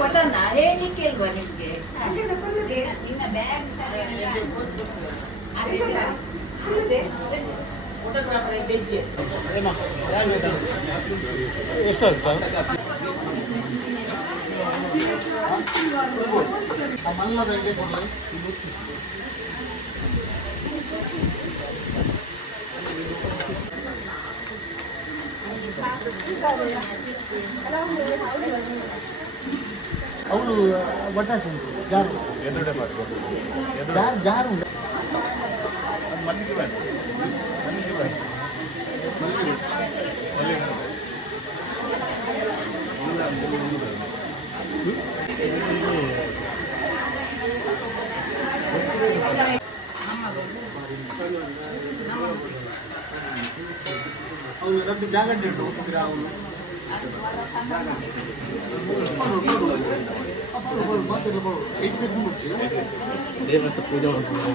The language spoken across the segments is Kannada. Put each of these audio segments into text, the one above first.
ಪಟನ ಹೇಳಲಿಕ್ಕೆ ಇಲ್ವಾ ನಿಮ್ಗೆ? ಎಷ್ಟು ಆಯ್ತಾ? ಅವಳು ಬಟಾಸೆ ಉಂಟು ಜಾರು ಎದುರುಡೆ ಮಾಡ್ಬೋದು. ಜಾರು ಜಾರು ಉಂಟು ಮಲ್ಲಿಗೆ ಬೇಡ, ಮಲ್ಲಿಗೆ ಬೇಡ, ಮಲ್ಲಿಗೆ ಅವಳು ರದ್ದು ಜಾಗಡ್ಡೆ ಉಂಟು ಅವಳು ದೇವರ ಪೂಜೆ ಮಾಡ್ಕೊಂಡು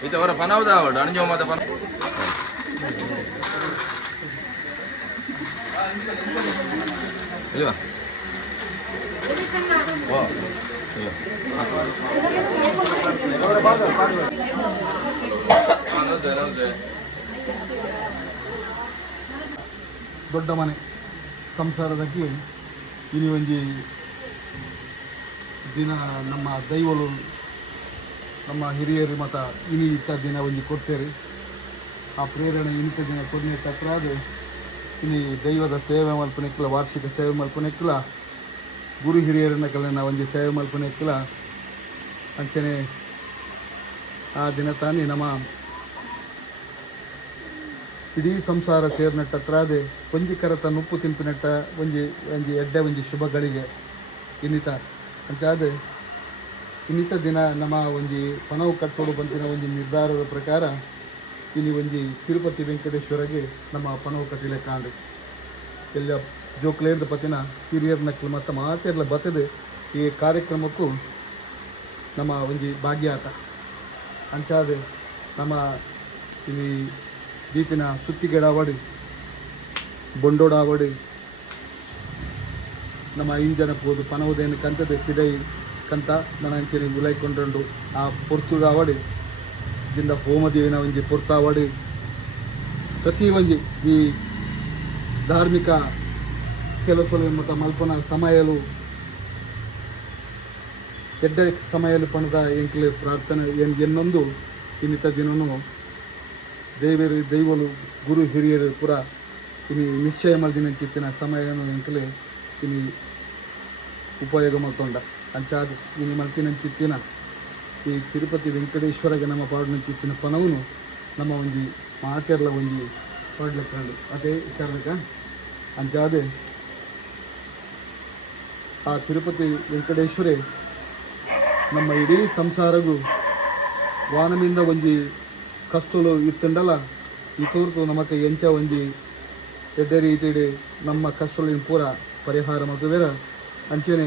Itu orang panau dah, dan jauh mata panau. Ini lah. Wow. Iya. ದೊಡ್ಡ ಮನೆ ಸಂಸಾರದಾಗಿ ಇನಿ ಒಂಜಿ ದಿನ ನಮ್ಮ ದೈವಲು ನಮ್ಮ ಹಿರಿಯರು ಮತ್ತು ಇನಿ ಇತ್ತ ದಿನ ಒಂಜಿ ಕೊಡ್ತೇರಿ ಆ ಪ್ರೇರಣೆ ಇಂಥ ದಿನ ಕೊನೆ ತಕ್ರಾದ ಇನಿ ದೈವದ ಸೇವೆ ಮಲ್ಪನೆಕ್ಕಿಲ್ಲ ವಾರ್ಷಿಕ ಸೇವೆ ಮಲ್ಪನೆಕ್ಕಿಲ್ಲ ಗುರು ಹಿರಿಯರನ್ನ ಕಲೆನ ಒಂಜಿ ಸೇವೆ ಮಲ್ಪನೆಕ್ಕಿಲ್ಲ ಅಂಚನೆ ಆ ದಿನ ತಾನೇ ನಮ್ಮ ಇಡೀ ಸಂಸಾರ ಸೇರ್ನಟ್ಟ ತ್ರಾದೆ ಒಂಜಿ ಕರತ ನುಪ್ಪು ತಿಂಪಿನಟ್ಟ ಒಂಜಿ ಒಂಜಿ ಎಡ್ಡೆ ಒಂಜಿ ಶುಭಗಳಿಗೆ ಇನ್ನಿತ ಅಂಚಾದ ಇನ್ನಿತ ದಿನ ನಮ್ಮ ಒಂಜಿ ಪಣವು ಕಟ್ಟೋಡು ಬಂತಿನ ಒಂಜಿ ನಿರ್ಧಾರದ ಪ್ರಕಾರ ಇಲ್ಲಿ ಒಂಜಿ ತಿರುಪತಿ ವೆಂಕಟೇಶ್ವರಗೆ ನಮ್ಮ ಪಣವು ಕಟ್ಟಿಲೆ ಕಾಂಡು ಎಲ್ಲ ಜೋಕ್ಲೇರ್ದ ಪತ್ತಿನ ಹಿರಿಯರ್ ನಕ್ಲು ಮತ್ತು ಮಾತೆರ್ಲ ಬತ್ತದ ಈ ಕಾರ್ಯಕ್ರಮಕ್ಕೂ ನಮ್ಮ ಒಂಜಿ ಭಾಗ್ಯ ಆತ ಅಂಚಾದ ನಮ್ಮ ಇಲ್ಲಿ ದೀತಿನ ಸುತ್ತಿಗೆಡಾವಡು ಬೊಂಡೋಡಾವಡು ನಮ್ಮ ಇಂಜನ ಪೋದು ಪನವುದೇನು ಕಂತದ ಪಿದೈ ಕಂತ ನನ್ನ ಅಂಚೆನೆ ಉಲೈಕೊಂಡ್ರು ಆ ಪೊರ್ತುಗಾವಡು ದಿಂದ ಹೋಮದೇವಿನ ಒಂಜಿ ಪೊರ್ತಾವಡು ಪ್ರತಿ ಒಂಜಿ ಈ ಧಾರ್ಮಿಕ ಕೆಲಸಗಳು ಮತ್ತು ಮಲ್ಪನ ಸಮಯಲು ಎಡ್ಡ ಸಮಯಲು ಪಣದ ಎಂಕ್ಲೆ ಪ್ರಾರ್ಥನೆ ಎನ್ನೊಂದು ಇನ್ನಿತ ದಿನವೂ ದೈವಲು ಗುರು ಹಿರಿಯರು ಪೂರ ಇನ್ನು ನಿಶ್ಚಯ ಮಲ್ದಿನ ಚಿತ್ತಿನ ಸಮಯವನ್ನು ಎಂಕಲೆ ಇನ್ನು ಉಪಯೋಗ ಮಾಡ್ಕೊಂಡ ಅಂಚಾದ ಇನ್ನು ಮಲ್ತಿನ ಚಿತ್ತಿನ ಈ ತಿರುಪತಿ ವೆಂಕಟೇಶ್ವರಗೆ ನಮ್ಮ ಪಾಡಿನ ಚಿತ್ತಿನ ಪಣವನ್ನು ನಮ್ಮ ಒಂಜಿ ಮಾತೆರ್ಲ ಒಂಜಿ ಪಾಡ್ಲಕ್ಕಂಡು ಅದೇ ವಿಚಾರಕ ಅಂಚಾದೆ ಆ ತಿರುಪತಿ ವೆಂಕಟೇಶ್ವರೇ ನಮ್ಮ ಇಡೀ ಸಂಸಾರಗೂ ವಾನಮಿಂದ ಒಂಜಿ ಕಷ್ಟಲು ಇತ್ತಂಡಲ್ಲ ಈ ತೋರ್ತು ನಮಕ್ಕೆ ಎಂಚ ಒಂಜಿ ಎಡ್ಡೆ ರೀತಿಡೆ ನಮ್ಮ ಕಷ್ಟಲು ಪೂರ ಪರಿಹಾರ ಮಾಡ್ತದೇರ ಅಂಚೆನೆ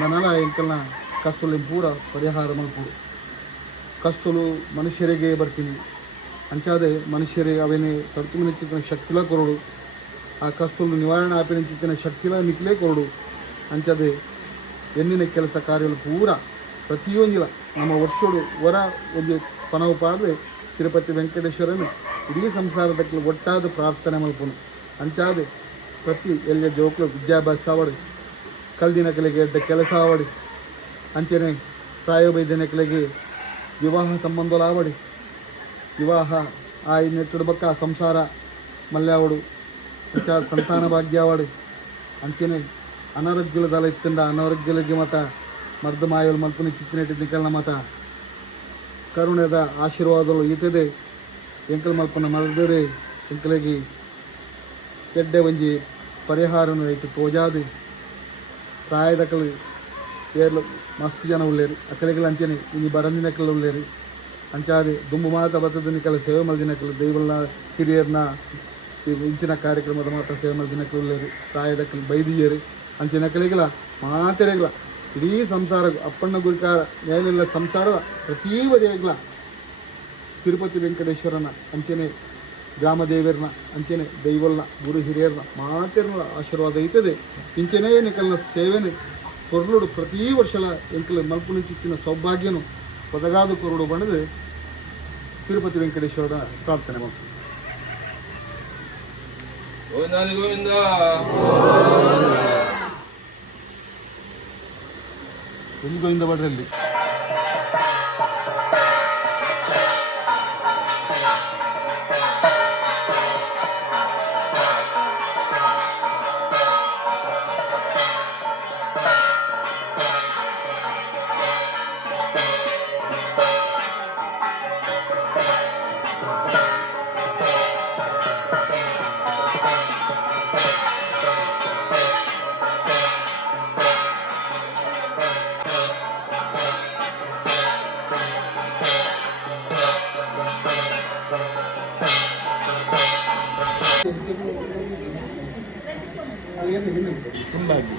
ನನ್ನಲ ಎಂಕಲ್ನ ಕಷ್ಟಲು ಪೂರ ಪರಿಹಾರ ಮಾಡ್ಕೊಡು ಕಷ್ಟಲು ಮನುಷ್ಯರಿಗೆ ಬರ್ತೀನಿ ಅಂಚಾದೆ ಮನುಷ್ಯರೇ ಅವೇನೇ ತರ್ತುಮಿನ ಚಿತ್ತಿನ ಶಕ್ತಿಲ ಕೊರಡು ಆ ಕಷ್ಟಲು ನಿವಾರಣೆ ಆಪಿನ ಚಿತ್ತಿನ ಶಕ್ತಿಲ ನಿಕ್ಲೇ ಕೊರಡು ಅಂಚದೆ ಎನ್ನಿನ ಕೆಲಸ ಕಾರ್ಯಗಳು ಪೂರ ಪ್ರತಿಯೊಂದಿಲ್ಲ ನಮ್ಮ ವರ್ಷೋಡು ಹೊರ ಒಂದು ಪಣವು ಪಾಡ್ರೆ ತಿರುಪತಿ ವೆಂಕಟೇಶ್ವರನು ಇಡೀ ಸಂಸಾರದಕ್ಕೆ ಒಟ್ಟಾದ ಪ್ರಾರ್ಥನೆ ಮಲ್ಪನು ಅಂಚಾದೆ ಪ್ರತಿ ಎಲ್ಲ ಜೋಕ್ಲು ವಿದ್ಯಾಭ್ಯಾಸ ಆವಡು ಕಲ್ದಿನ ಕಲೆಗೆ ಎಡ್ಡ ಕೆಲಸ ಆವಡಿ ಅಂಚೆನೆ ಪ್ರಾಯೋಬೈದ್ಯನ ಕಲೆಗೆ ವಿವಾಹ ಸಂಬಂಧಗಳು ಆವಡಿ ವಿವಾಹ ಆ ನೆಟ್ಟದ ಬಕ್ಕ ಸಂಸಾರ ಮಲ್ಯಾವಡು ಅಂಚಾದ ಸಂತಾನ ಭಾಗ್ಯ ಆವಡಿ ಅಂಚೆನೆ ಅನಾರೋಗ್ಯದ ಇತ್ತಂಡ ಅನಾರೋಗ್ಯಗಳಿಗೆ ಮತ ಮರ್ದ ಮಾಯಲು ಮಲ್ಪನಿ ಚಿತ್ತಿನ ಮತ ಕರುಣದ ಆಶೀರ್ವಾದಗಳು ಈತದೆ ಎಂಕಲ್ ಮಲ್ಪನ ಮರದರೆ ಎಂಕಲಿಗೆ ಎಡ್ಡೆ ಒಂಜಿ ಪರಿಹಾರನು ಐಟು ತೋಜಾದು ಪ್ರಾಯದಕಲು ಏರ್ಲು ಮಸ್ತ್ ಜನ ಉಳ್ಳೇರು ಅಕಲೆಗಳು ಅಂಚೆನೆ ಇನ್ನು ಬರಂದಿನಕಲು ಉಳ್ಳೇರು ಅಂಚಾದೆ ದುಂಬು ಮಾತ ಬತ್ತದಿನಕಲ್ಲ ಸೇವೆ ಮಲ್ದಿನಕಲು ದೈವಲ್ನ ಹಿರಿಯರ್ನ ಇಂಚಿನ ಕಾರ್ಯಕ್ರಮದ ಮಾತ್ರ ಸೇವೆ ಮಲ್ದಿನಕಲು ಉಳ್ಳೇರು ಪ್ರಾಯದಕಲು ಬೈದಿಯರು ಅಂಚಿನ ಕಲೆಗಳ ಮಾತೆರೆಗಳ ಇಡೀ ಸಂಸಾರ ಅಪ್ಪಣ್ಣ ಗುರಿಕಾರ ಮೇಲೆಲ್ಲ ಸಂಸಾರದ ಪ್ರತಿ ವರೆಗಳ ತಿರುಪತಿ ವೆಂಕಟೇಶ್ವರನ ಅಂಚೆನೆ ಗ್ರಾಮದೇವರನ್ನ ಅಂಚೆನೆ ದೈವಲ್ನ ಗುರು ಹಿರಿಯರ್ನ ಮಾತೆರ್ನ ಆಶೀರ್ವಾದ ಐತದೆ ಇಂಚೆನೇ ನಿಕಲ್ನ ಸೇವೆನೆ ಕೊರಳುಡು ಪ್ರತಿ ವರ್ಷಲ ಎಂಕಲ ಮಲ್ಪುನ ಚಿತ್ತಿನ ಸೌಭಾಗ್ಯನು ಒದಗಾದ ಕೊರಡು ಬಣ್ಣದೆ ತಿರುಪತಿ ವೆಂಕಟೇಶ್ವರನ ಪ್ರಾರ್ಥನೆ ಮಾಡ್ತೀವಿ. ಗೋವಿಂದ ಗೋವಿಂದ ಬಡ್ರಲ್ಲಿ ಫುಲ್ಲಾಗಿ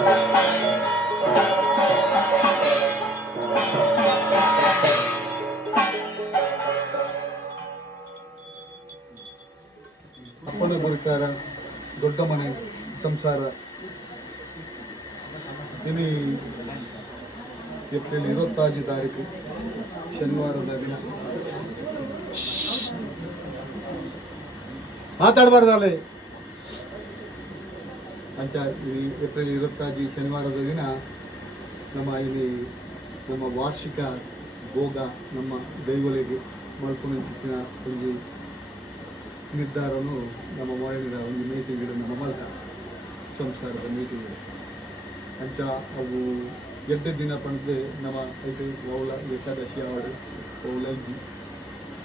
ಅಪ್ಪನ ಬರ್ಕಾರ ದೊಡ್ಡ ಮನೆ ಸಂಸಾರ ಇನಿ ಏಪ್ರಿಲ್ 25 ತಾರೀಕು ಶನಿವಾರದ ದಿನ ಮಾತಾಡಬಾರ್ದಲ್ಲಿ ಅಂಚ ಈ ಏಪ್ರಿಲ್ 25 ಶನಿವಾರದ ದಿನ ನಮ್ಮ ವಾರ್ಷಿಕ ಭೋಗ ನಮ್ಮ ದೈವಲಿಗೆ ಮಲ್ಕೊಂಡಿನ ಒಂದು ನಿರ್ಧಾರವನ್ನು ನಮ್ಮ ಮಾಡಿದ ಒಂದು ಮೀಟಿಂಗ್ ನಮ್ಮ ಮಲ್ಕ ಸಂಸಾರದ ಮೀಟಿಂಗ್ ಅಂಚ ಅವು 2 ದಿನ ಪಂದೆ ನಮ್ಮ ಐದು ಅವಳ ಏಕಾದಶಿ ಆವಡು ಅವಳ ಇಜ್ಜಿ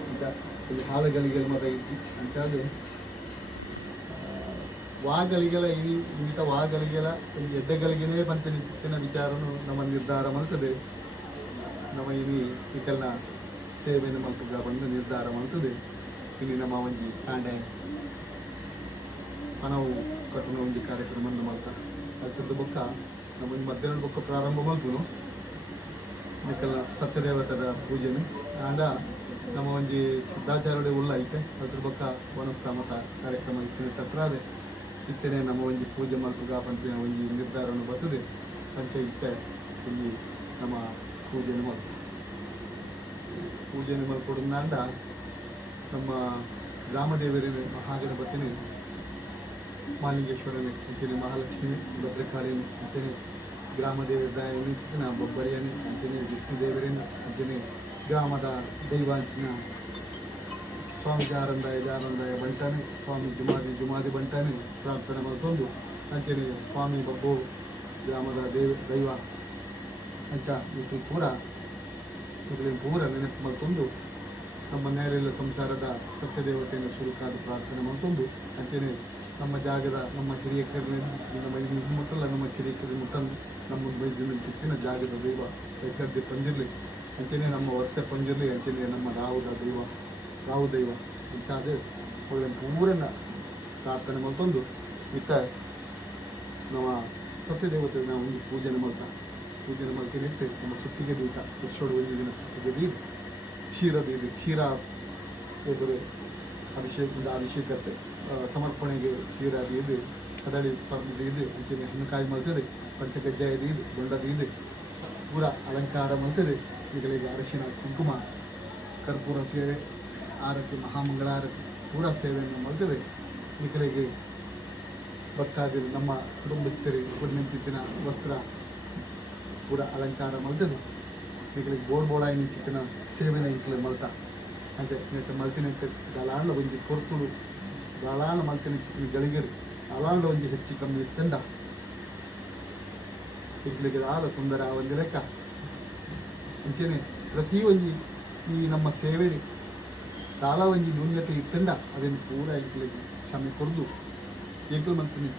ಅಂಚ ಒಂದು ಹಾಲಗಳಿಗೆ ಮತ ಇಜ್ಜಿ ಅಂಚಾದ ವಾಗಳಿಗೆಲ್ಲ ಇಂಥ ವಾಗಳಿಗೆಲ್ಲ ಎಡ್ಡೆಗಳಿಗೇನೇ ಬಂತ ನಿಂತಿನ ವಿಚಾರನು ನಮ್ಮ ನಿರ್ಧಾರ ಮಾಡ್ತದೆ ನಮ್ಮ ಈಕಲ್ನ ಸೇವೆಯನ್ನು ಮಲ್ಪಗ ಬಂದು ನಿರ್ಧಾರ ಮಾಡ್ತದೆ ಇಲ್ಲಿ ನಮ್ಮ ಒಂಜಿ ಕಾಂಡೆ ಹಣವು ಕಟ್ಟುನ ಒಂದು ಕಾರ್ಯಕ್ರಮವನ್ನು ಮಾಡ್ತಾರೆ ಅದ್ರ ಬೊಕ್ಕ ನಮ್ಮ ಒಂದು ಮಧ್ಯಾಹ್ನ ಬೊಕ್ಕ ಪ್ರಾರಂಭ ಮಾಡ್ತು ಇದಕ್ಕೆಲ್ಲ ಸತ್ಯದೇವತರ ಪೂಜೆನು ಆಂಡ ನಮ್ಮ ಒಂಜಿ ಸಿದ್ಧಾಚಾರ್ಯ ಉಲ್ಲ ಐತೆ ಅದ್ರ ಬೊಕ್ಕ ವನಸ್ಥಾಮತ ಕಾರ್ಯಕ್ರಮ ಇತ್ತಿನ ತತ್ರ ಅದೇ ಇತ್ತೇನೆ ನಮ್ಮ ಒಂಜಿ ಪೂಜೆ ಮಲ್ಪಗ ಪಂಚಿನ ಒಂಜಿ ನಿರ್ಧಾರವನ್ನು ಬರ್ತದೆ ಪಂಚ ಇತ್ತೆ ಒಂಜಿ ನಮ್ಮ ಪೂಜೆಯನ್ನು ಮಲ್ಕೊಡೋದಾಂಡ ನಮ್ಮ ಗ್ರಾಮದೇವರಿನ ಮಹಾಗಣಪತಿನಿ ಮಾಲಿಂಗೇಶ್ವರನೇ ಅಂಚನೆ ಮಹಾಲಕ್ಷ್ಮಿ ಭದ್ರಕಾಳಿನಿ ಅಂಚನೆ ಗ್ರಾಮದೇವರಾಯನಿ ಚಿಕ್ಕನ ಬೊಬ್ಬರಿಯನಿ ಅಂಚನೆ ವಿಷ್ಣುದೇವರಿನ ಅಂಚನೆ ಗ್ರಾಮದ ದೈವ ಅಂಚಿನ ಸ್ವಾಮಿ ಜಾರಂದಾಯ ಬಂಟಾನೆ ಸ್ವಾಮಿ ಜುಮಾದಿ ಬಂಟಾನೆ ಪ್ರಾರ್ಥನೆ ಮಾಡ್ಕೊಂಡು ಅಂಚನೆ ಸ್ವಾಮಿ ಬಬ್ಬು ಗ್ರಾಮದ ದೈವ ಅಂಚ ಇದು ಪೂರ ನೆನಪು ಮಾಡ್ಕೊಂಡು ನಮ್ಮ ನೇರೆಲ್ಲ ಸಂಸಾರದ ಸತ್ಯದೇವತೆಯನ್ನು ಶುರುಕಾದ ಪ್ರಾರ್ಥನೆ ಮಾಡ್ಕೊಂಡು ಅಂಚನೆ ನಮ್ಮ ಜಾಗದ ನಮ್ಮ ಹಿರಿಯಕರನ್ನ ನಮ್ಮ ಮುಟ್ಟಲ್ಲ ನಮ್ಮ ಕಿರಿಯಕರ ಮುಟ್ಟನ್ನು ನಮ್ಮ ಬೈದಿನ ಚಿಕ್ಕಿನ ಜಾಗದ ದೈವ ಕೈಕರ್ದಿ ಪಂಜಿರ್ಲಿ ಅಂಚನೆ ನಮ್ಮ ಹೊತ್ತೆ ಪಂಜಿರ್ಲಿ ಅಂಚನೆ ನಮ್ಮ ರಾವು ದೈವ ಅಂಚಾದ ಅವಳ ಪೂರನ್ನ ಪ್ರಾರ್ಥನೆ ಮಾಡ್ಕೊಂಡು ಇತ್ತ ನಮ್ಮ ಸತ್ಯದೇವತೆ ನಾವು ಒಂದು ಪೂಜೆನ ಮಾಡ್ತೀನಿ ಇಟ್ಟು ನಮ್ಮ ಸುತ್ತಿಗೆ ದೀಟ ವರ್ಷೋಡು ಒಂದು ದಿನ ಸುತ್ತಿಗೆ ದೀದ ಕ್ಷೀರ ಎದುರು ಅಭಿಷೇಕತೆ ಸಮರ್ಪಣೆಗೆ ಕ್ಷೀರ ಇದೆ ಕದಳಿ ಪರ್ಮದ ಇದೆ ಅಂಚನೆ ಹಣ್ಣುಕಾಯಿ ಮಾಡ್ತದೆ ಪಂಚಗಜ್ಜಾಯದ ಇದೆ ದೊಂಡದ ಇದೆ ಪೂರ ಅಲಂಕಾರ ಮಾಡ್ತದೆ ಈಗಳಿಗೆ ಅರಿಶಿನ ಕುಂಕುಮ ಕರ್ಪೂರ ಸೇವೆ ಆರತಿ ಮಹಾಮಂಗಳಾರತಿ ಪೂರ ಸೇವೆಯನ್ನು ಮಾಡ್ತದೆ ಈಗಳಿಗೆ ಭಕ್ತಾದಿರು ನಮ್ಮ ಕುಟುಂಬಸ್ಥರಿಗೆ ನಿಂತಿನ ವಸ್ತ್ರ ಪೂರ ಅಲಂಕಾರ ಮಾಡ್ತದೆ ಈಗಳಿಗೆ ಬೋಡಾಯಿ ನಿಂತಿನ ಸೇವೆನ ಈಗಲೇ ಮಲ್ತಾ అంటే నేను మల్తినట్టు అలాంటి కొంచెం కొడుకులు అలాంటి మల్తిన గలిగడు అలాంటి కొంచెం ಹೆಚ್ಚು ಕಮ್ಮಿ ಇತ್ತಂಡ ಇಗ್ಲಿಗೆ ಆದ ತೊಂದರೆ ಒಂದು ಲೆಕ್ಕ ಅಂಚೆನೆ ಪ್ರತಿ ಒಂಜಿ ಈ ನಮ್ಮ ಸೇವೆಡಿ ಕಾಲ ಒಂಜಿ ನುಣ್ಣಟ್ಟು ಇತ್ತಂಡ ಅದನ್ನು ಪೂರ ಇಗ್ಲಿಗೆ ಕ್ಷಮೆ ಕೊಡ್ದು ಏಕಲ್ ಮಂತ್ರಿ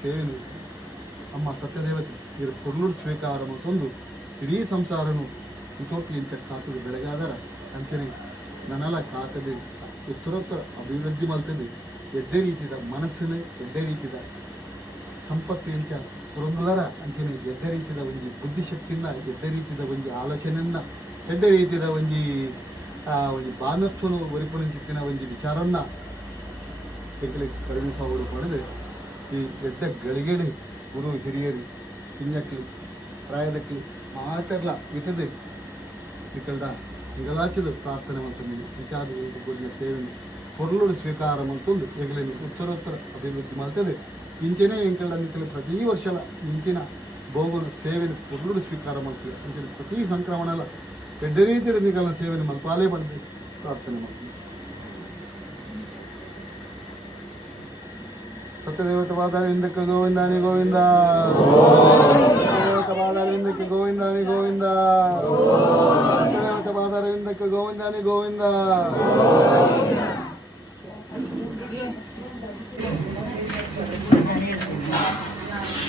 ಸೇವೆನು ಅಮ್ಮ ಸತ್ಯದೇವತೆ ಇವರು ಕೊರ್ಲೂರು ಸ್ವೀಕಾರ ಮತ್ತೊಂದು ಇಡೀ ಸಂಸಾರನು ಇತೋಟಿ ಎಂಚ ಕಾತುದು ಬೆಳಗಾದರ ಅಂಚನೆ ನನ್ನಲ್ಲ ಕಾತದೆ ಉತ್ತರೋತ್ತರ ಅಭಿವೃದ್ಧಿ ಮಾಡ್ತದೆ ಎಡ್ಡೆ ರೀತಿಯ ಮನಸ್ಸಿನ ಎಡ್ಡೆ ರೀತಿಯ ಸಂಪತ್ತು ಎಂಚ ಪುರಂದರ ಅಂಚನೆ ಎಡ್ಡೆ ರೀತಿಯ ಒಂದು ಬುದ್ಧಿಶಕ್ತಿಯಿಂದ ಎಡ್ಡೆ ರೀತಿಯ ಒಂದು ಆಲೋಚನೆಯಿಂದ ಎಡ್ಡೆ ರೀತಿಯ ಒಂದು ಬಾಂಧತ್ವನು ಒರಿಪುಣ ಚಿಕ್ಕಿನ ಒಂದು ವಿಚಾರನ್ನ ತೆಗಲಿಕ್ಕೆ ಕಡಿಮೆ ಸಾವಡು ಪಡೆದು ಈ ಎಡ್ಡ ಗಳಿಗೆಡೆ ಗುರು ಹಿರಿಯರಿ ಕಿಂಜಕ್ಲಿ ಪ್ರಾಯದಕ್ಲಿ ಮಾತಾಡ್ಲ ಇತದೆ ಇಕಲ್ದ ಈಗಲಾಚದ ಪ್ರಾರ್ಥನೆ ಮಾಡ್ತೀನಿ ವಿಚಾರ ಕೊಡಿನ ಸೇವೆಯನ್ನು ಹೊರಲೋಡು ಸ್ವೀಕಾರ ಮಾಡ್ಕೊಂಡು ಈಗಲೇನು ಉತ್ತರೋತ್ತರ ಅಭಿವೃದ್ಧಿ ಮಾಡ್ತದೆ ಇಂಚೆನೇ ಎಂಕಲ್ಲ ನಿಕ್ಕಲು ಪ್ರತಿ ವರ್ಷ ಇಂಚಿನ ಬೋಗುಲು ಸೇವೆಯನ್ನು ಹೊರಲೋಡು ಸ್ವೀಕಾರ ಮಾಡ್ತೀವಿ ಇಂಚಿನ ಪ್ರತಿ ಸಂಕ್ರಮಣ ಎಲ್ಲ ಎಡ್ಡ ರೀತಿಯ ನಿಗಲ ಸೇವೆಯನ್ನು ಮಲ್ಪಾಲೇ ಬಂದು ಪ್ರಾರ್ಥನೆ ಮಾಡ್ತೀವಿ ಸತ್ಯದೇವತವಾದರಿಂದಕ್ಕೆ ಗೋವಿಂದಾನಿ ಗೋವಿಂದ ಸತ್ಯದೇವತವಾದರಿಂದಕ್ಕೆ ಗೋವಿಂದಾನಿ ಗೋವಿಂದ ಸತ್ಯದೇವತವಾದರಿಂದಕ್ಕೆ ಗೋವಿಂದಾನಿ ಗೋವಿಂದ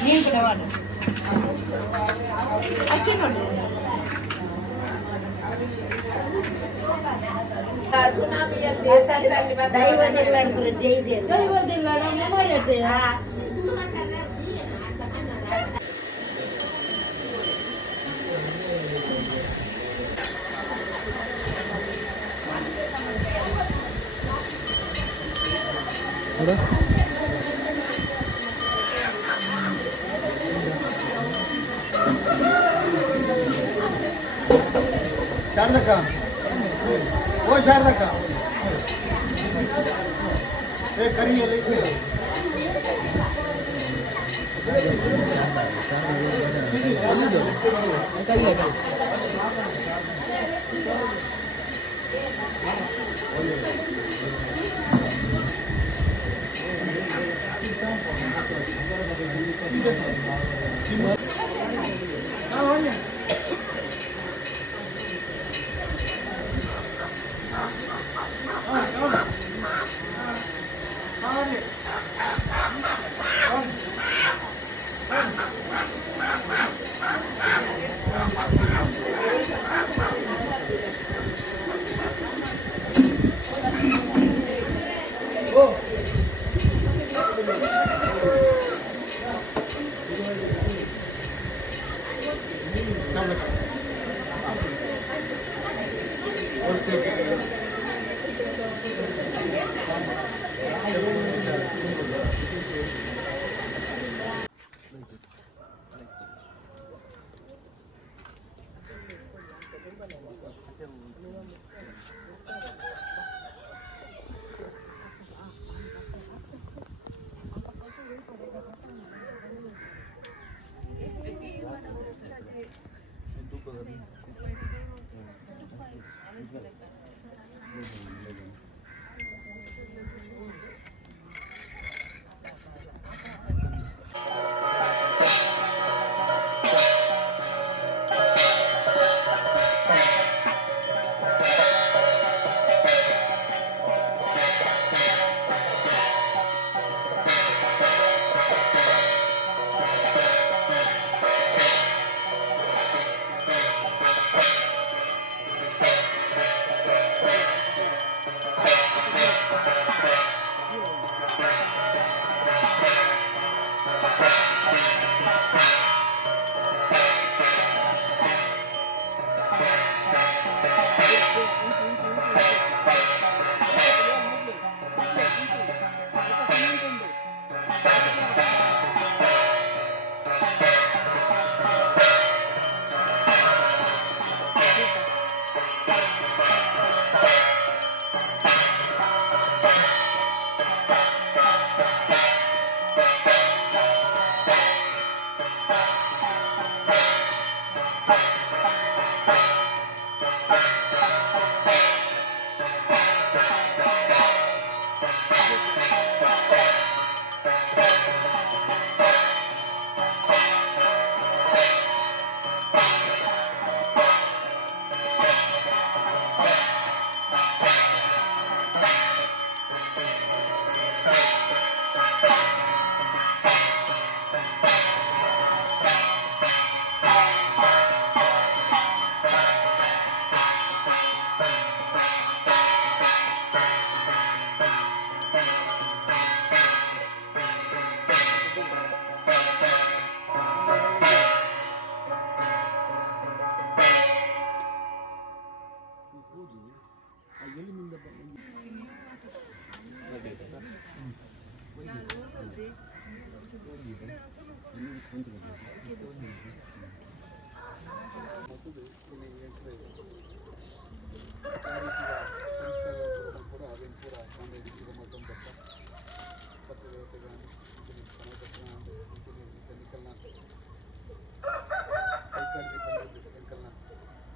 ನೀನು ಕೂಡ ಮಾಡು ಅಕ್ಕಿ ನೋಡಿ ಶಾರದಕ್ಕ, ಓ ಶಾರದಕ್ಕ, ಏ ಕರಿಯಲ್ಲಿ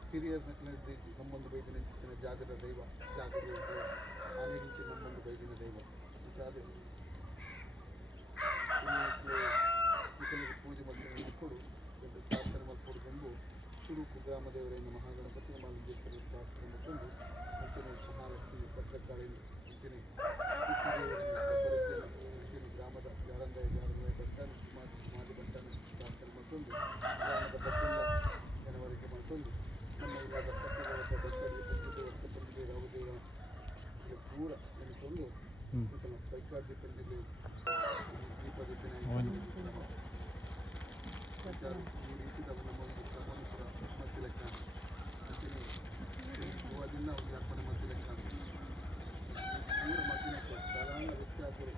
ಹಿರಿಯರ ನಮ್ಮೊಂದು ಬೈದಿನ ಜಾಗದ ದೈವ ಜಾಗದ ಆನೆ నుంచి ನಮ್ಮೊಂದು ಬೈದಿನ ದೈವ ಜಾಗ ಈತನಿಗೆ ಪೂಜೆ ಮಾಡ್ಕೊಂಡು ಕೊಡು ಪ್ರಾರ್ಥನೆ ಮಾಡ್ಕೊಂಡು ಬಂದು ಸುರುಕು ಗ್ರಾಮ ದೇವರಿಂದ ಮಹಾಗಣಪತಿ ಮಾಲಿಂಗೇಶ್ವರ ಪ್ರಾರ್ಥನೆ ಮಾಡ್ಕೊಂಡು ಅಂತಿನ ಮಹಾಲಕ್ಷ್ಮಿ ಭದ್ರಕಾಳಿ ಅಂತಿನ ಗ್ರಾಮದ ಯಾರಂದ ಬಂಟನ ಮಾದಿ ಬಂಟನ ಪ್ರಾರ್ಥನೆ ಮಾಡ್ಕೊಂಡು ಗ್ರಾಮದ ಭಕ್ತಿಯಿಂದ ಜನವರಿಕೆ ಮಾಡ್ಕೊಂಡು ನಮ್ಮ ಇಲ್ಲದ ಪಟ್ಟಿಗೆ ಯಾವುದೇ ಪೂರ ನೆನೆಕೊಂಡು ಬೈಕಾರ್ಡಿ ಪಂಡಿಗೆ ದೀಪ ಜೊತೆ ಈ ರೀತಿಯ ನಮ್ಮೊಂದು ಸಮಾನಪುರ ಮಧ್ಯ ಲೆಕ್ಕ ಅಂತಿನ ಅದನ್ನು ಅವ್ರಿಗೆ ಅರ್ಪಣೆ ಮಧ್ಯ ಲೆಕ್ಕ ಪೂರ ಮಧ್ಯ ಲೆಕ್ಕ ಸಾಧಾರಣ ವ್ಯಕ್ತಿ ಹಾಕೋರು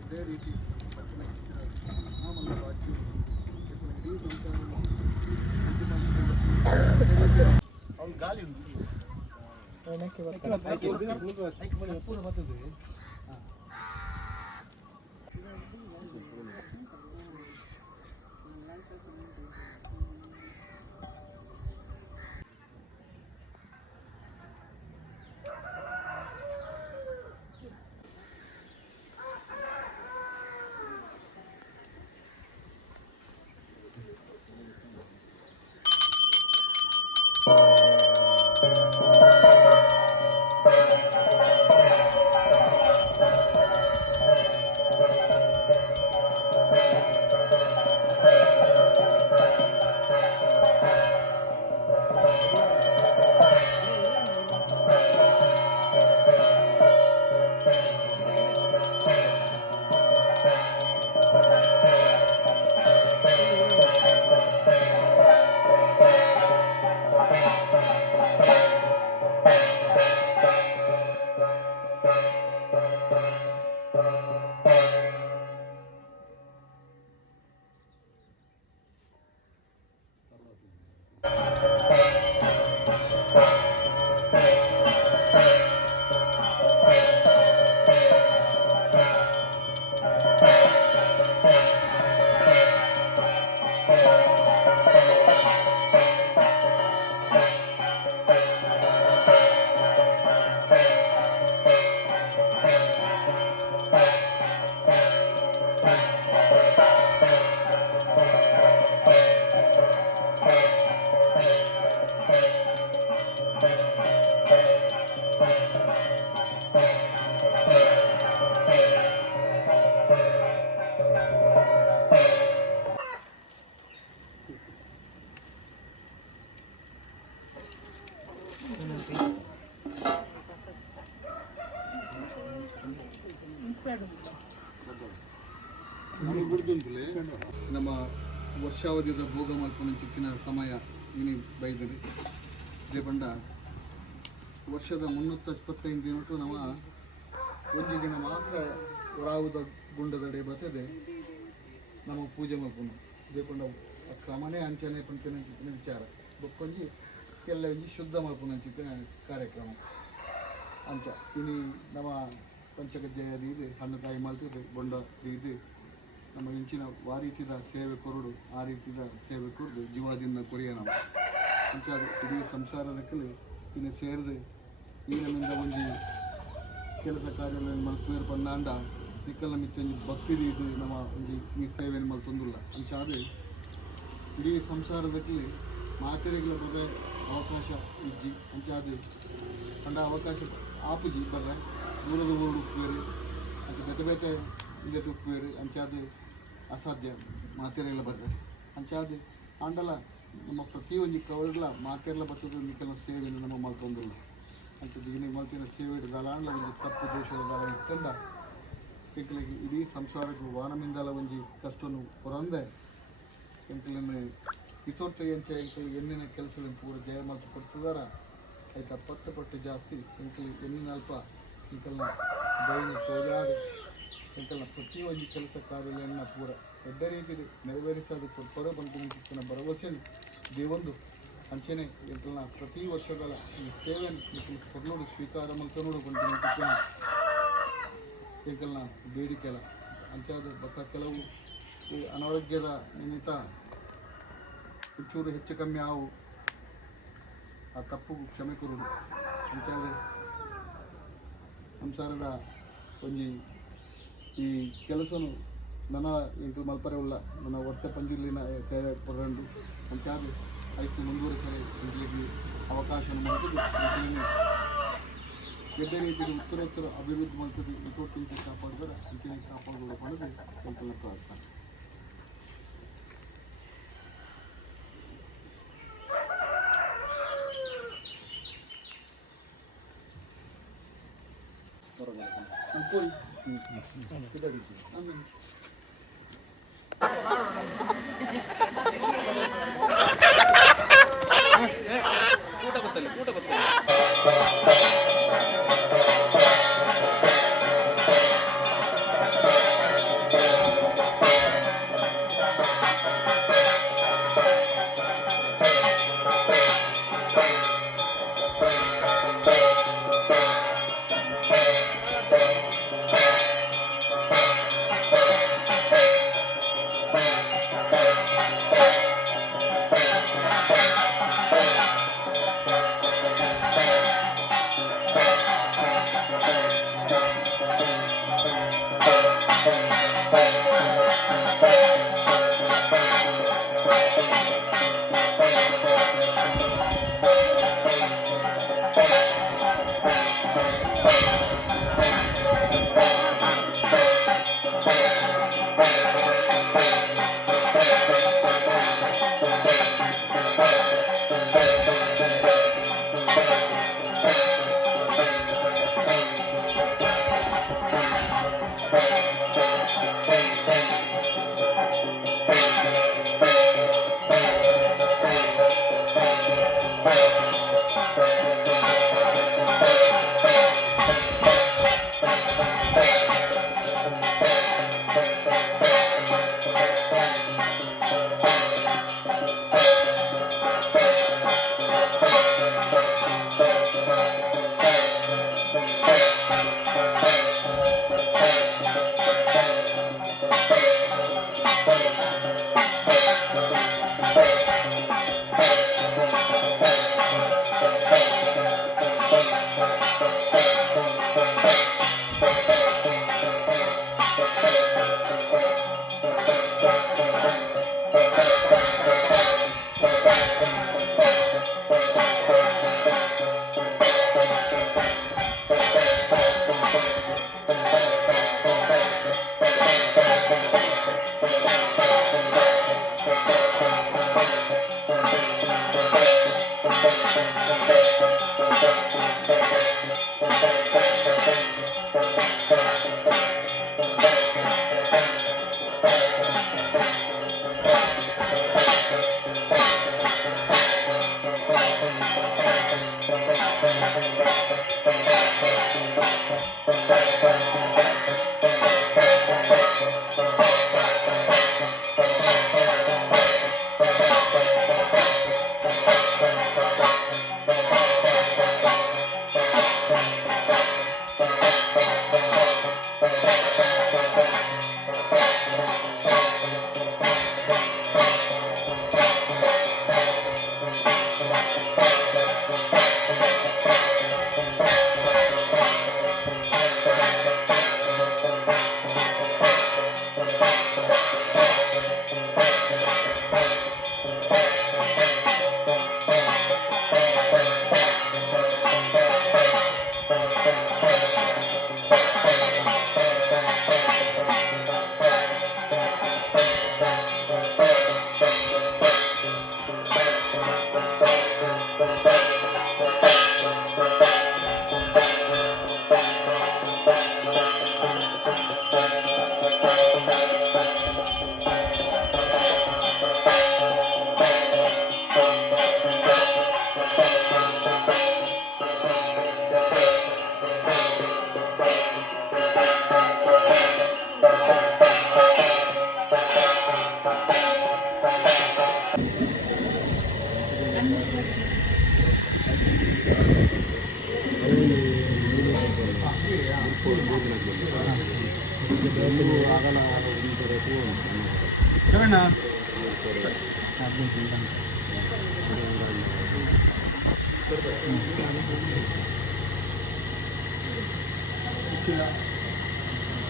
ಇದೇ ರೀತಿ ಅವ್ನು ಗಾಳಿ ಉಂಟು ಬರ್ತದೆ. ನಮ್ಮ ವರ್ಷಾವಧಿಯ ಭೋಗ ಮಲ್ಪನ ಚಿಕ್ಕಿನ ಸಮಯ ಇನಿ ಬೈದರಿ ಇದೇ ಪಂಡ ವರ್ಷದ 365 ದಿನ ನಾವು ಒಂದು ದಿನ ಮಾತ್ರ ರಾವುದ ಗುಂಡದಡೆ ಬರ್ತದೆ ನಮ್ಮ ಪೂಜೆ ಮಲ್ಪನು ಇದೇ ಪಂಡ ಕ್ರಮನೇ ಅಂಚನೆ ಪಂಚನೆ ಚಿಕ್ಕಿನ ವಿಚಾರ ಬಕ್ಕೊಂಜಿ ಎಲ್ಲ ಒಂಜಿ ಶುದ್ಧ ಮಲ್ಪನ ಚಿಕ್ಕಿನ ಕಾರ್ಯಕ್ರಮ ಅಂಚ ಇನಿ ನಮ್ಮ ಪಂಚಗಜ್ಜೆಯದು ಇದೆ ಹಣ್ಣುಕಾಯಿ ಮಲ್ತಿದೆ ಬೊಂಡ ಇದು ನಮ್ಮ ಇಂಚಿನ ಆ ರೀತಿಯ ಸೇವೆ ಕೊರಡು ಆ ರೀತಿಯ ಸೇವೆ ಕೊರಡು ಜೀವಾದಿನ ಕೊರಿಯ ನಾವು ಅಂಚಾದ ಇಡೀ ಸಂಸಾರದಕ್ಕಲ್ಲಿ ಇನ್ನು ಸೇರಿದು ಈಗಿನಿಂದ ಒಂದು ಕೆಲಸ ಕಾರ್ಯಗಳನ್ನು ಮಲ್ಪೇರು ಬಂದಾಂಡ ನಿಕ್ಕಲ್ಲ ಮಿಚ್ಚಂಜಿ ಭಕ್ತಿ ಇದು ನಮ್ಮ ಒಂದು ಈ ಸೇವೆಯನ್ನು ಮಲ್ತೊಂದಿಲ್ಲ ಅಂಚಾದ ಇಡೀ ಸಂಸಾರದಲ್ಲಿ ಮಾತೆರೆಗಳ ಬಗ್ಗೆ ಅವಕಾಶ ಇಜ್ಜಿ ಅಂಚಾದ ಕಂಡ ಅವಕಾಶ ಆಪುಜಿ ಬರ್ರೆ ದೂರದ ಊರು ಉಪ್ಪೇರು ಅಂತ ಬೇತೆ ಬೇತೆ ಇಲ್ಲೇ ಉಪ್ಪೇರು ಅಂಚಾದ ಅಸಾಧ್ಯ ಮಾತೆರೆಲ್ಲ ಬರ್ರೆ ಅಂಚಾದ ಆಂಡಲ ನಮ್ಮ ಪ್ರತಿಯೊಂದು ಕವರ್ಗಳ ಮಾತೆರೆಲ್ಲ ಬರ್ತದೆ ಕೆಲವು ಸೇವೆಯನ್ನು ನಮ್ಮ ಮಲ್ತೊಂದಿಲ್ಲ ಅಂಚದ್ದು ಇನ್ನೇ ಮಲ್ತಿನ ಸೇವೆ ದಾಲಾಂಡ್ಲ ಒಂದು ತಪ್ಪು ದೇಶದ ದಾಲ ಇತ್ತಂದ ಎಂಕಲಿಗೆ ಇಡೀ ಸಂಸಾರಕ್ಕೂ ವಾನಮಿಂದಲ ಒಂಜಿ ಕಷ್ಟವನ್ನು ಹೊರಂದೆ ಎಂಕಲನ್ನು ಇತೋರ್ತ ಎಂಚ ಎಂಕಲಿಗೆ ಎಣ್ಣಿನ ಕೆಲಸಗಳನ್ನು ಪೂರ ಜಯ ಮತ್ತು ಕೊಡ್ತಿದಾರ ಆಯ್ತಾ ಪಟ್ಟು ಜಾಸ್ತಿ ಎಂಕಲಿ ಎಣ್ಣಿನ ಅಲ್ಪ ಎಂಕಲ್ನ ದೈನ ತೋಜಾದ ಎಂಕಲ್ನ ಪ್ರತಿಯೊಂದು ಕೆಲಸ ಕಾರ್ಯಗಳನ್ನು ಪೂರ ದೊಡ್ಡ ರೀತಿಯಲ್ಲಿ ನೆರವೇರಿಸೋದು ಕೊಡ್ಪರೋ ಬಂದು ಸಿಕ್ಕಿನ ಭರವಸೆಯನ್ನು ದೇವೊಂದು ಅಂಚೆನೆ ಎಂಕಲ್ನ ಪ್ರತಿ ವರ್ಷಗಳ ಈ ಸೇವೆಯನ್ನು ಎಂಕಲ್ ಕೊರ್ನೋಡು ಸ್ವೀಕಾರ ಮಲ್ಕನೋಡು ಬಂದು ಸಿಕ್ಕಿನ ಎಂಕಲ್ನ ಬೇಡಿಕೆಲ್ಲ ಅಂಚಾದ ಬಕ್ಕ ಕೆಲವು ಈ ಅನಾರೋಗ್ಯದ ನಿಮಿತ್ತ ಒಂಚೂರು ಹೆಚ್ಚು ಕಮ್ಮಿ ಆವು ಆ ತಪ್ಪು ಕ್ಷಮೆ ಕೊರುಡು ಅಂಚಾದ ಸಂಸಾರದ ಒಂದು ಈ ಕೆಲಸನು ನನ್ನ ಎಂಟು ಮಲ್ಪರೆ ಉಳ್ಳ ನನ್ನ ವರ್ಷ ಪಂಜುಲಿನ ಸೇವೆ ಕೊರಂಡು ಅಂಚಾದ ಆಯ್ತು ಮುಂದುವರಿಸಲು ಇಂಟ್ಲಿಗೆ ಅವಕಾಶವನ್ನು ಮಾಡಿದ್ದು ಇದೇ ರೀತಿ ಉತ್ತರೋತ್ತರ ಅಭಿವೃದ್ಧಿ ಮಾಡ್ತದೆ ಇಪ್ಪಕ್ಕಿಂತ ಕಾಪಾಡಿದ್ರೆ ಇಂಚಿನ ಕಾಪಾಡೋದು ಮಾಡೋದು ಸ್ವಲ್ಪ ಆಗ್ತದೆ.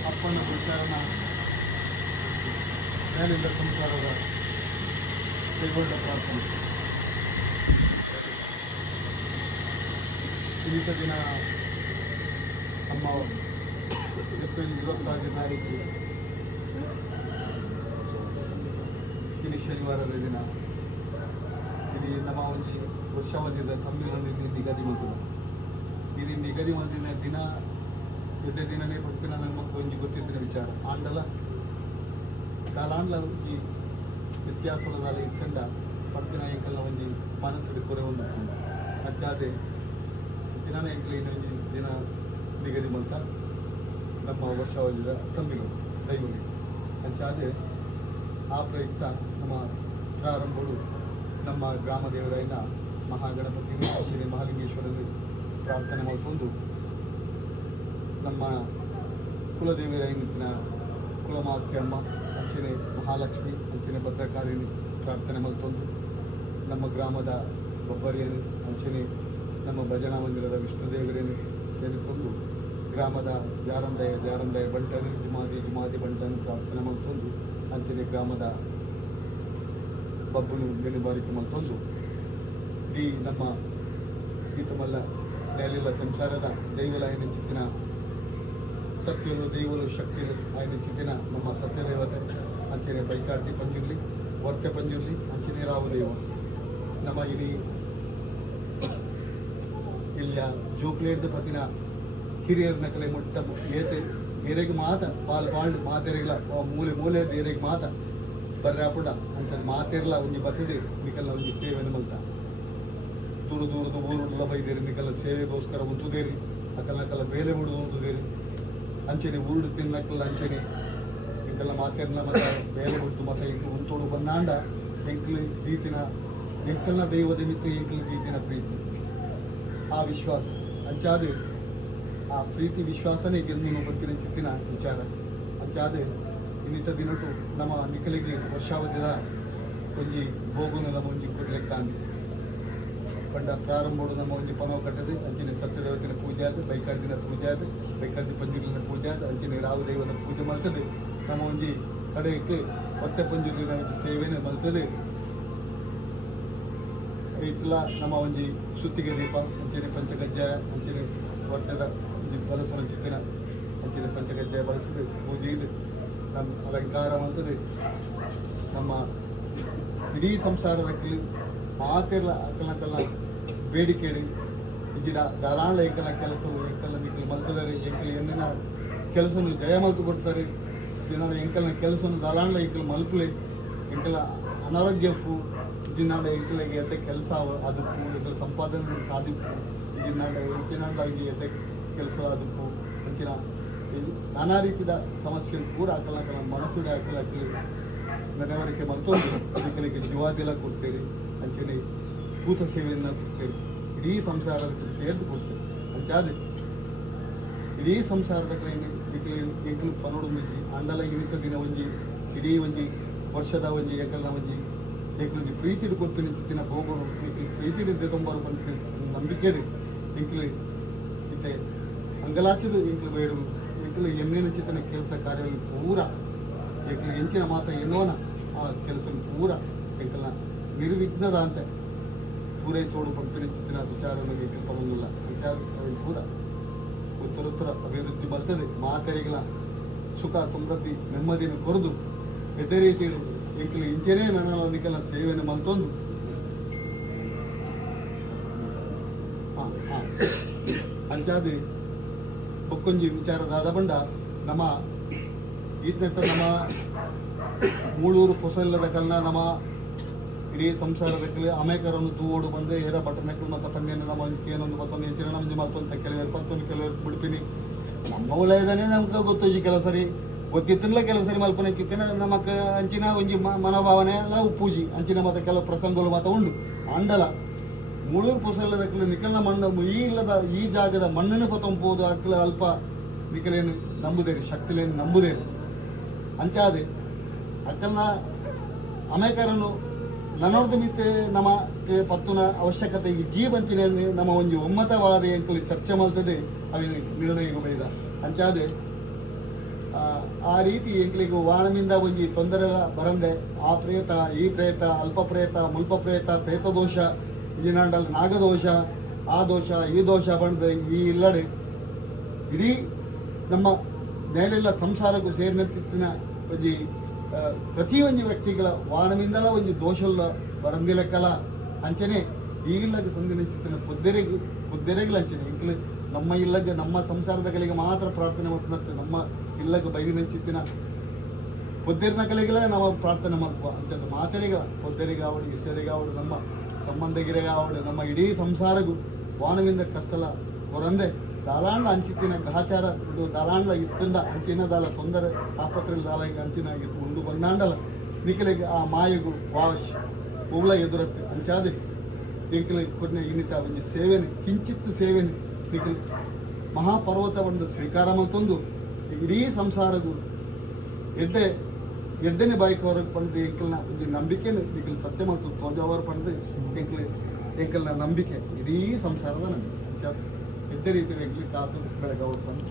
ಅಪ್ಪನ ವಿಚಾರನ ಮೇಲಿಂದ ಸಂಸಾರದ ಕೈಗೊಂಡ ಪ್ರಾರ್ಥನೆ ಇಂಥ ದಿನ ನಮ್ಮ ಏಪ್ರಿಲ್ 26ನೇ ತಾರೀಕು ಇದು ಶನಿವಾರದ ದಿನ ಇದು ನಮ್ಮ ಒಂದು ವರ್ಷಾವಧಿಯ ತಮಿಳಿನಲ್ಲಿ ನಿಗದಿ ಮಾಡ್ತದೆ ಇದು ನಿಗದಿ ಮಾಡಿದ ದಿನ ಎಡ್ಡೆ ದಿನನೇ ಪಪ್ಪಿನ ನಮ್ಮಕ್ಕೆ ಒಂದು ಗೊತ್ತಿದ್ದ ವಿಚಾರ ಆಂಡಲ ಕಾಲಾಂಡ್ಲ ಈ ವ್ಯತ್ಯಾಸದಲ್ಲಿ ಇಟ್ಕೊಂಡ ಪಪ್ಪಿನ ಎಂಕಲ್ನ ಒಂದು ಮನಸ್ಸಿಗೆ ಕೊರೆ ಒಂದು ಅಜ್ಜಾದೆ ದಿನ ಎಂಕಲಿನ ಒಂದು ದಿನ ನಿಗದಿ ಮಾಡ್ತ ನಮ್ಮ ವರ್ಷಾವಧಿಯ ತಮಿಳು ದೈವಲಿ ಅಜ್ಜಾದೆ ಆ ಪ್ರಯುಕ್ತ ನಮ್ಮ ಪ್ರಾರಂಭಗಳು ನಮ್ಮ ಗ್ರಾಮ ದೇವರಾಯನ ಮಹಾಗಣಪತಿ ಶ್ರೀ ಮಹಾಲಿಂಗೇಶ್ವರಲ್ಲಿ ಪ್ರಾರ್ಥನೆ ಮಾಡಿಕೊಂಡು ನಮ್ಮ ಕುಲದೇವರಾಯನ ಕುಲಮಾಸ್ತಿ ಅಮ್ಮ ಅಂಚನೆ ಮಹಾಲಕ್ಷ್ಮಿ ಅಂಚನೆ ಭದ್ರಕಾಳಿನಿ ಪ್ರಾರ್ಥನೆ ಮಾಡಿಕೊಂಡು ನಮ್ಮ ಗ್ರಾಮದ ಒಬ್ಬರಿಯನ್ನು ಅಂಚನೆ ನಮ್ಮ ಭಜನಾ ಮಂದಿರದ ವಿಷ್ಣುದೇವರೇನು ಸೇರಿಕೊಂಡು ಗ್ರಾಮದ ಜಾರಂದಯ ಬಂಟನು ಜುಮಾದಿ ಬಂಟನು ಪ್ರಾರ್ಥನೆ ಮಾಡಿಕೊಂಡು ಅಂಚನೆ ಗ್ರಾಮದ ಬಬ್ಬನು ಬೆನುಬಾರಿಕೆ ಮಾಡಿಕೊಂಡು ಈ ನಮ್ಮ ಗೀತಮಲ್ಲ ನೆಲೆಲ್ಲ ಸಂಸಾರದ ದೈವಲಾಯನ ಚಿತ್ತಿನ ಸತ್ಯನು ದೈವಲು ಶಕ್ತಿನು ఆయన ಚಿತ್ತಿನ ನಮ್ಮ ಸತ್ಯದೇವತೆ ಅಂಚನೆ ಬೈಕಾರ್ತಿ ಪಂಜುರ್ಲಿ ವರ್ತೆ ಪಂಜುರ್ಲಿ ಅಂಚನೆ ರಾವುದೈವ ನಮ್ಮ ಇನಿ ಇಲ್ಲ ಜೋಕ್ಲೇರ್ದು ಪತಿನ ಹಿರಿಯರನ್ನ ಕಲೆ ಮುಟ್ಟ ಏತೆ ಏರೆಗೆ ಮಾತ ಪಾಲ್ಡು ಮಾತೆರೆಗಳ ಮೂಲೆ ಏರೆಗೆ ಮಾತ ಬರ್ರಾಪುಡ ಅಂತ ಮಾತೆರ್ಲ ಒಂಜಿ ಬರ್ತದೆ ನಿಕಲ್ನ ಒಂಜಿ ಸೇವೆನ ಮಲ್ತ ದೂರದು ಊರುಡ್ಲ ಬೈದೇರಿ ನಿಕಲ್ಲ ಸೇವೆಗೋಸ್ಕರ ಉಂತುದೇರಿ ಅಕಲ್ನಕಲ್ಲ ಬೇಲೆ ಬಿಡುದು ಉಂತುದೇರಿ ಅಂಚನೆ ಊರುಡು ತಿನ್ನಕ್ಕಲ್ಲ ಅಂಚನೆ ಇಂಕಲ್ಲ ಮಾತೆರ್ನ ಮತ್ತೆ ಬೇಲೆ ಬಿಡ್ತು ಮತ್ತೆ ಇಂಕ ಉಂತೋಡು ಬಂದಾಂಡ ಎಂಕ್ಲು ದೀತಿನ ಎಂಕಲ್ನ ದೈವದ ಮಿತ್ತ ಎಂಕ್ಲು ದೀತಿನ ಪ್ರೀತಿ ಆ ವಿಶ್ವಾಸ ಅಂಚಾದೆ ಆ ಪ್ರೀತಿ ವಿಶ್ವಾಸನೇ ಗೆದ್ದು ಬದುಕಿನ ಚಿತ್ತಿನ ವಿಚಾರ ಅಂಚಾದೆ ಇನ್ನಿತ ದಿನಟು ನಮ್ಮ ನಿಖಲಿಗೆ ವರ್ಷಾವಧಿದ ಒಂಜಿ ಭೋಗುನ ನಮ್ಮ ಒಂಜಿ ಲೆಕ್ಕ ಅಂದಿ ಪಂಡ ಪ್ರಾರಂಭೋಡು ನಮ್ಮ ಒಂಜಿ ಪನವ ಕಟ್ಟದೆ ಅಂಚಿನ ಸತ್ಯದೇವತಿನ ಪೂಜೆ ಆದ ಬೈಕಾರ್ದಿನ ಪೂಜೆ ಆದ ಬೈಕಾರ್ದಿ ಪಂಜುರ್ಲಿನ ಪೂಜೆ ಆದ ಅಂಚಿನ ರಾಹುದೇವನ ಪೂಜೆ ಮಾಡ್ತದೆ ನಮ್ಮ ಒಂಜಿ ಕಡೆಗೆ ಹೊಟ್ಟೆ ಪಂಜುರ್ಲಿನ ಒಂಜಿ ಸೇವೆನೇ ಮಾಡ್ತದೆ ಇಟ್ಲ ನಮ್ಮ ಒಂಜಿ ಸುತ್ತಿಗೆ ದೀಪ ಅಂಚಿನ ಪಂಚಗಜ್ಜಾಯ ಅಂಚಿನ ಹೊಟ್ಟೆದ ಒಂಜಿ ಬಳಸನ ಚಿತ್ತಿನ ಅಂಚಿನ ಪಂಚಗಜ್ಜಾಯ ಬಳಸಿದೆ ಪೂಜೆ ಇದೆ ನಮ್ಮ ಅಲಂಕಾರ ಮಾಡ್ತದೆ ನಮ್ಮ ಇಡೀ ಸಂಸಾರದ ಮಾತೆಲ್ಲ ಅಕ್ಕಲಕ್ಕಲ್ಲ ಬೇಡಿಕೆ ಇದಿನ ಧಾರಾಳ ಏಕಲ ಕೆಲಸವು ಎಂಕಲ್ಲ ಮಿಕ್ಕಲು ಮಲ್ತದರೆ ಎಂಕಲ್ ಎನ್ನಿನ ಕೆಲಸವನ್ನು ಜಯ ಮಲ್ತು ಕೊಡ್ತಾರೆ ದಿನ ಎಂಕಲ್ನ ಕೆಲಸವನ್ನು ಧಾರಾಳ ಎಂಕಲ್ ಮಲ್ಪಲೆ ಎಂಕಲ ಅನಾರೋಗ್ಯಕ್ಕೂ ಇದಿನಾಡ ಎಂಕಲಿಗೆ ಎಡ್ಡೆ ಕೆಲಸ ಅದಕ್ಕೂ ಎಂಕಲ ಸಂಪಾದನೆ ಸಾಧಿಪ್ಪು ಇದಿನಾಡ ಎಂಚಿನಾಡ ಎಡ್ಡೆ ಕೆಲಸ ಅದಕ್ಕೂ ಎಂಚಿನ ನಾನಾ ರೀತಿಯ ಸಮಸ್ಯೆ ಕೂಡ ಅಕ್ಕಲಕ್ಕಲ ಮನಸ್ಸುಡೆ ಅಕ್ಕಲಕ್ಕಲಿ ನೆನವರಿಕೆ ಮಲ್ತೊಂದು ಅದಕ್ಕೆ ಜೀವಾದಿಲ ಕೊಡ್ತೇವೆ ಅಂಚನೆ ಭೂತ ಸೇವೆಯನ್ನು ಕೊಡ್ತೇವೆ ಇಡೀ ಸಂಸಾರದ ಸೇರ್ದು ಕೊಡ್ತೇವೆ ಅಂಚಾದೆ ಇಡೀ ಸಂಸಾರದ ಎಂಕಲು ಪನೋಡು ಮಿಜ್ಜಿ ಅಂಡಲ ಇನಿತ ದಿನ ಒಂಜಿ ಇಡೀ ಒಂಜಿ ವರ್ಷದ ಒಂಜಿ ಏಕಲ್ನ ಒಂಜಿ ಎಂಕಲು ಪ್ರೀತಿ ಕೊಡ್ತೀನಿ ಚಿತ್ತಿನ ಹೋಗೋರು ಪ್ರೀತಿ ತೊಂಬರು ಬಂದ ನಂಬಿಕೆ ಎಂಕಲು ಇತ್ತೆ ಅಂಗಲಾಚದು ಎಂಕಲು ಬೇಡು ಎಂಕಲು ಎನ್ನೇನು ಚಿತ್ತನ ಕೆಲಸ ಕಾರ್ಯಗಳು ಪೂರ ಎಂಕಲು ಎಂಚಿನ ಮಾತ ಎನ್ನೋನ ಆ ಕೆಲಸ ಪೂರ ಎಂಕಲ್ನ ನಿರ್ವಿಘ್ನದ ಅಂತ ಪೂರೈಸೋಡು ಪಂಪಿನ ಚಿತ್ತಿನ ವಿಚಾರವನ್ನು ಕಲ್ಪನಲ್ಲ ವಿಚಾರ ಪೂರ ಉತ್ತರೋತ್ತರ ಅಭಿವೃದ್ಧಿ ಬರ್ತದೆ ಮಾತೆರೆಗಳ ಸುಖ ಸಮೃದ್ಧಿ ನೆಮ್ಮದಿಯನ್ನು ಕೊರದು ಎಡ್ಡೆ ರೀತಿ ಎಂಕಲು ಇಂಚೆನೇ ನನ್ನ ನಿಕಲ ಸೇವೆಯನ್ನು ಮಲ್ತೊಂದು ಅಂಚಾದೆ ಬೊಕ್ಕೊಂಜಿ ವಿಚಾರದ ಬಂಡ ನಮ್ಮ ಈತ್ನೆಟ್ಟ ನಮ್ಮ ಮೂಳೂರು ಹೊಸಲ್ಲದ ಕಲ್ನ ನಮ್ಮ ಇಡೀ ಸಂಸಾರದಕ್ಕೆ ಅಮೇಕರನ್ನು ತೂವೋಡು ಬಂದರೆ ಏರ ಬಟನಕ್ಕಲು ಮತ್ತು ಪನ್ನೆಯನ್ನು ನಮ್ಮ ಏನೊಂದು ಮತ್ತೊಂದು ಹೆಂಚಿನ ನಮಗೆ ಮತ್ತೊಂದು ಕೆಲವರು ಬಿಡ್ತೀನಿ ನಮ್ಮ ವಲಯದನೇ ನಮ್ಗೆ ಗೊತ್ತು ಈ ಕೆಲವು ಸರಿ ಗೊತ್ತಿತ್ತಿಲ್ಲ ಕೆಲವು ಸರಿ ಮಲ್ಪನೆ ಕಿತ್ತಿನ ನಮಕ್ಕೆ ಅಂಚಿನ ಒಂಜಿ ಮನೋಭಾವನೆ ಎಲ್ಲ ಪೂಜಿ ಅಂಚಿನ ಮತ್ತು ಕೆಲವು ಪ್ರಸಂಗಗಳು ಮಾತ್ರ ಉಂಡು ಅಂಡಲ ಮೂಳೂರು ಹೊಸಲ್ಲದಕ್ಕೆ ನಿಕಲ್ನ ಮಣ್ಣು ಈ ಇಲ್ಲದ ಈ ಜಾಗದ ಮಣ್ಣನ್ನು ಪತ್ತೊಂಬೋದು ಅಕ್ಕಲ ಅಲ್ಪ ನಿಕಲೇನು ನಂಬುದೇರಿ ಶಕ್ತಿಲೇನು ನಂಬುದೇರಿ ಅಂಚಾದೆ ಅಕ್ಕಲ್ನ ಅಮೇಕರನ್ನು ನನ್ನೋರ್ದು ಮಿತ್ತೆ ನಮ್ಮ ಪತ್ತುನ ಅವಶ್ಯಕತೆ ಈ ಜೀವಂತಿನ ನಮ್ಮ ಒಂದು ಒಮ್ಮತವಾದ ಎಂಕಲಿ ಚರ್ಚೆ ಮಾಡ್ತದೆ ಅవి ನಿರ್ಣಯಗೂ ಬೈದ ಅಂಚಾದೆ ಆ ರೀತಿ ಎಂಕಲಿಗೂ ವಾಣಮಿಂದ ಒಂಜಿ ತೊಂದರೆ ಬರಂದೆ ಆ ಪ್ರೇತ ಈ ಪ್ರೇತ ಅಲ್ಪ ಪ್ರೇತ ಮುಲ್ಪ ಪ್ರೇತ ಪ್ರೇತದೋಷ ಇಂಜಿನಾಂಡಲ್ ನಾಗದೋಷ ಆ ದೋಷ ಈ ದೋಷ ಬಂದ್ರೆ ಈ ಇಲ್ಲಡೆ ಇಡೀ ನಮ್ಮ ಮೇಲೆಲ್ಲ ಸಂಸಾರಕ್ಕೂ ಸೇರಿನಂತಿನ ಒಂಜಿ ಪ್ರತಿಯೊಂದು ವ್ಯಕ್ತಿಗಳ ವಾಣವಿಂದಲ ಒಂದು ದೋಷಲ್ಲ ಬರಂದಿಲಕ್ಕಲ ಅಂಚನೆ ಈಗಿಲ್ಲಗ ಸಂದಿನ ಚಿತ್ತನ ಪೊದ್ದೆರೆಗಳು ಅಂಚನೆ ಇಂಕ್ಲು ನಮ್ಮ ಇಲ್ಲಗ ನಮ್ಮ ಸಂಸಾರದ ಕಲೆಗೆ ಮಾತ್ರ ಪ್ರಾರ್ಥನೆ ಮಾಡ್ತಂತೆ ನಮ್ಮ ಇಲ್ಲಗ ಬೈದಿನ ಚಿತ್ತಿನ ಪೊದ್ದೆರಿನ ಕಲೆಗಳೇ ನಾವು ಪ್ರಾರ್ಥನೆ ಮಾಡ್ಕೋ ಅಂಚದ ಮಾತರಿಗ ಪೊದ್ದೆರಿಗೆ ಆವಡು ಇಷ್ಟರಿಗೆ ಆವಡು ನಮ್ಮ ಸಂಬಂಧಿಗರಿಗೆ ಆವಡು ನಮ್ಮ ಇಡೀ ಸಂಸಾರಗೂ ವಾಣವಿಂದ ಕಷ್ಟಲ ಹೊರಂದೆ ದಾಲಾಂಡ್ಲ ಅಂಚಿತ್ತಿನ ಗ್ರಹಚಾರ ಇದು ದಾಲಾಂಡ್ಲ ಇತ್ತಂದ ಅಂಚಿನ ದಾಲ ತೊಂದರೆ ಆಪತ್ರೆಲ್ ದಾಲ ಈಗ ಅಂಚಿನಾಗಿತ್ತು ಉಂಡು ಬಂದಾಂಡಲ ನಿಖಿಲಿಗೆ ಆ ಮಾಯಗೂ ವಾಶ್ ಪೂಲ ಎದುರತ್ತೆ ಅಂಚಾದೆ ನಿಖಿಲ ಕೊನೆ ಇನ್ನಿತ ಒಂದು ಸೇವೆನೆ ಕಿಂಚಿತ್ತು ಸೇವೆನೆ ನಿಖಿಲ್ ಮಹಾಪರ್ವತವನ್ನು ಸ್ವೀಕಾರ ಮತ್ತೊಂದು ಇಡೀ ಸಂಸಾರಗೂ ಎಡ್ಡೆನೆ ಬಾಯ್ಕ್ ಹೊರಗೆ ಪಡೆದು ಎಂಕಲ್ನ ಒಂದು ನಂಬಿಕೆ ನಿಖಿಲ್ ಸತ್ಯ ಮತ್ತು ತೋಜವರು ಪಡೆದು ಎಂಕಲ್ನ ನಂಬಿಕೆ ಇಡೀ ಸಂಸಾರದ ನಂಬಿಕೆ ಎಡ್ಡೆ ರೀತಿಯಲ್ಲಿ ಕಾತು ಬೆಳಗ್ಗೆ ಬಂದು